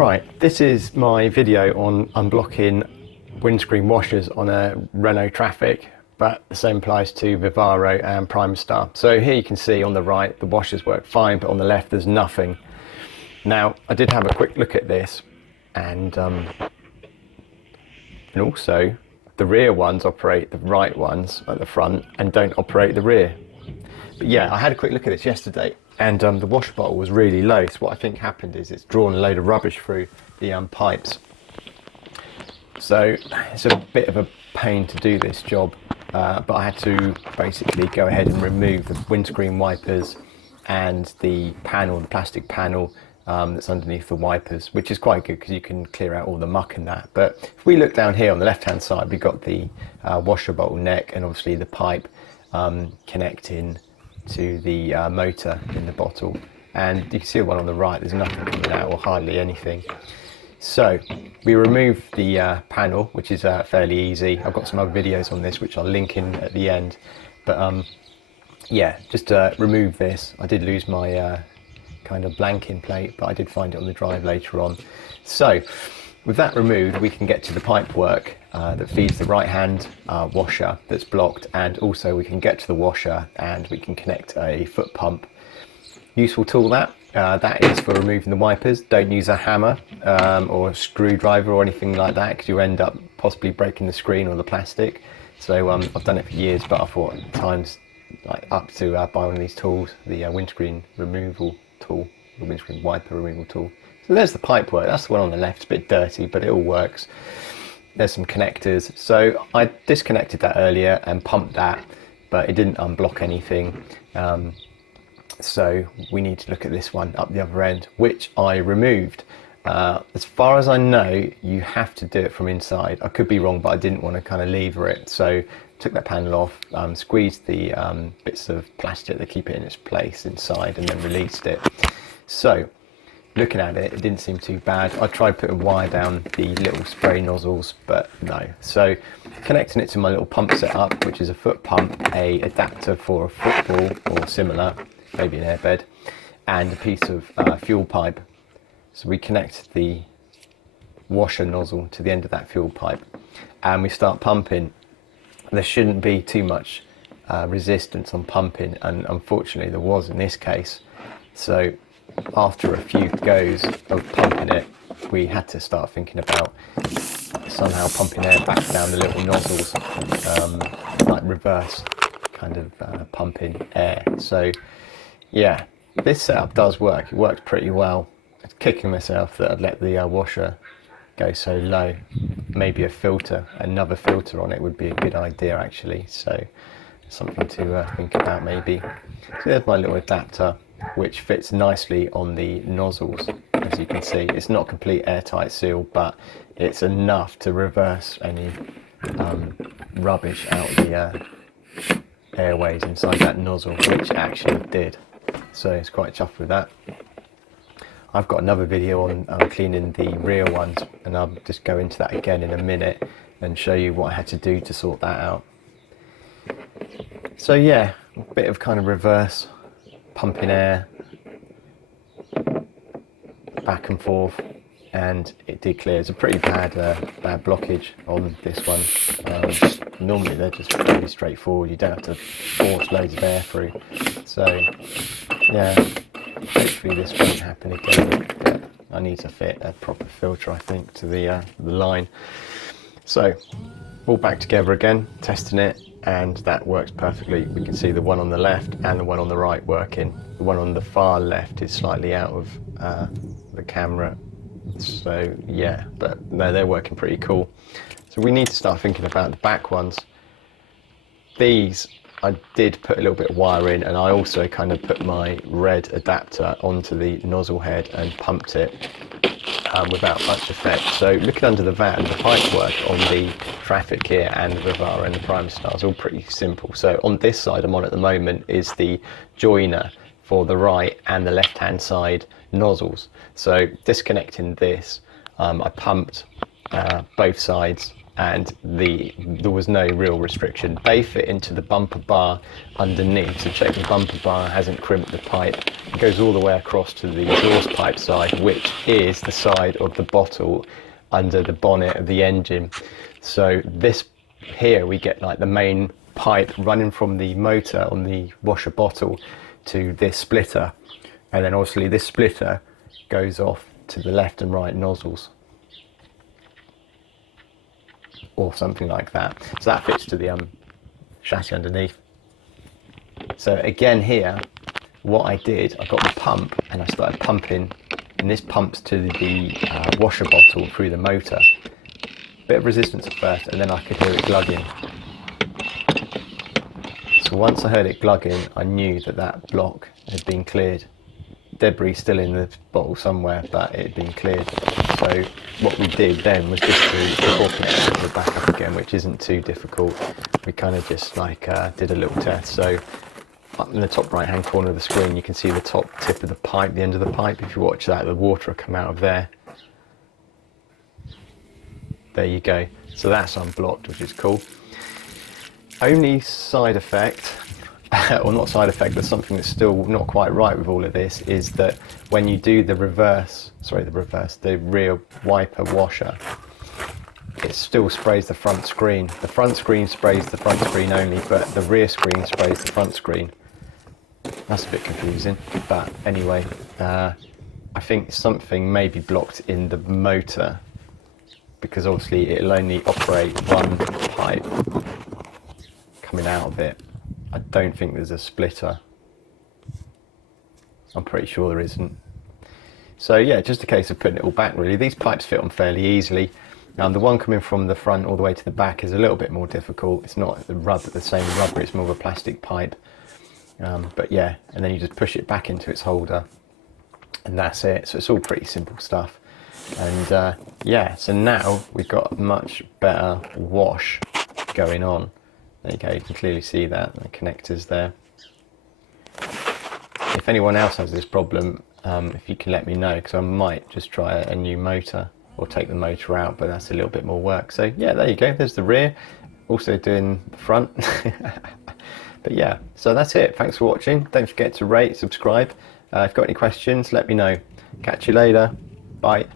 Right, this is my video on unblocking windscreen washers on a Renault Trafic, but the same applies to Vivaro and Primastar. So here you can see on the right the washers work fine, but on the left there's nothing. Now I did have a quick look at this, and also the rear ones operate the right ones at the front and don't operate the rear. But yeah, I had a quick look at this yesterday, and the wash bottle was really low. So what I think happened is it's drawn a load of rubbish through the pipes. So it's a bit of a pain to do this job, but I had to basically go ahead and remove the windscreen wipers and the panel, the plastic panel that's underneath the wipers, which is quite good because you can clear out all the muck and that. But if we look down here on the left hand side, we've got the washer bottle neck and obviously the pipe connecting to the motor in the bottle, and you can see the one on the right, there's nothing coming out, or hardly anything. So we remove the panel, which is fairly easy. I've got some other videos on this which I'll link in at the end, but yeah, just remove this. I did lose my kind of blanking plate, but I did find it on the drive later on. So with that removed, we can get to the pipe work that feeds the right hand washer that's blocked, and also we can get to the washer and we can connect a foot pump. Useful tool that. That is for removing the wipers. Don't use a hammer or a screwdriver or anything like that, because you end up possibly breaking the screen or the plastic. So I've done it for years, but I thought at times like up to buy one of these tools, the windscreen removal tool, the windscreen wiper removal tool. So there's the pipe work. That's the one on the left. It's a bit dirty, but it all works. There's some connectors. So I disconnected that earlier and pumped that, but it didn't unblock anything. So we need to look at this one up the other end, which I removed. As far as I know, you have to do it from inside. I could be wrong, but I didn't want to kind of lever it. So took that panel off, squeezed the bits of plastic that keep it in its place inside, and then released it. So looking at it, it didn't seem too bad. I tried putting wire down the little spray nozzles, but no. So connecting it to my little pump setup, which is a foot pump, a adapter for a football or similar, maybe an airbed, and a piece of fuel pipe. So we connect the washer nozzle to the end of that fuel pipe, and we start pumping. There shouldn't be too much resistance on pumping, and unfortunately there was in this case. So after a few goes of pumping it, we had to start thinking about somehow pumping air back down the little nozzles, like reverse kind of pumping air. So yeah, this setup does work. It works pretty well. It's kicking myself that I'd let the washer go so low. Maybe a filter, another filter on it would be a good idea actually. So something to think about maybe. So there's my little adapter, which fits nicely on the nozzles. As you can see, it's not complete airtight seal, but it's enough to reverse any rubbish out of the airways inside that nozzle, which actually did. So it's quite chuffed with that. I've got another video on cleaning the rear ones, and I'll just go into that again in a minute and show you what I had to do to sort that out. So yeah, a bit of kind of reverse pumping air back and forth, and it did clear. It's a pretty bad blockage on this one. Normally they're just really straightforward. You don't have to force loads of air through. So yeah, hopefully this won't happen again. But I need to fit a proper filter, I think, to the line. So all back together again, testing it, and that works perfectly. We can see the one on the left and the one on the right working. The one on the far left is slightly out of the camera. So yeah, but no, they're working pretty cool. So we need to start thinking about the back ones. These I did put a little bit of wire in, and I also kind of put my red adapter onto the nozzle head and pumped it without much effect. So looking under the van, the pipe work on the Trafic here and the Vivaro and the Primastar is all pretty simple. So on this side I'm on at the moment is the joiner for the right and the left hand side nozzles. So disconnecting this, I pumped both sides and there was no real restriction. They fit into the bumper bar underneath, so check the bumper bar hasn't crimped the pipe. It goes all the way across to the exhaust pipe side, which is the side of the bottle under the bonnet of the engine. So this here, we get like the main pipe running from the motor on the washer bottle to this splitter, and then obviously this splitter goes off to the left and right nozzles, or something like that. So that fits to the chassis underneath. So again here, what I did, I got the pump and I started pumping, and this pumps to the washer bottle through the motor. Bit of resistance at first, and then I could hear it glugging. So once I heard it glugging, I knew that that block had been cleared. Debris still in the bottle somewhere, but it had been cleared. So what we did then was just to incorporate it back up again, which isn't too difficult. We kind of just like did a little test. So up in the top right hand corner of the screen, you can see the top tip of the pipe, the end of the pipe. If you watch that, the water will come out of there. There you go. So that's unblocked, which is cool. Only side effect, or not side effect, but something that's still not quite right with all of this, is that when you do the rear wiper washer, it still sprays the front screen. The front screen sprays the front screen only, but the rear screen sprays the front screen. That's a bit confusing, but anyway, I think something may be blocked in the motor, because obviously it'll only operate one pipe coming out of it. I don't think there's a splitter. I'm pretty sure there isn't. So yeah, just a case of putting it all back really. These pipes fit on fairly easily. The one coming from the front all the way to the back is a little bit more difficult. It's not the same rubber, it's more of a plastic pipe. But yeah, and then you just push it back into its holder, and that's it. So it's all pretty simple stuff. And yeah, so now we've got a much better wash going on. There you go, you can clearly see that, the connectors there. If anyone else has this problem, if you can let me know, because I might just try a new motor or take the motor out, but that's a little bit more work. So yeah, there you go, there's the rear, also doing the front. But yeah, so that's it. Thanks for watching. Don't forget to rate, subscribe. If you've got any questions, let me know. Catch you later. Bye.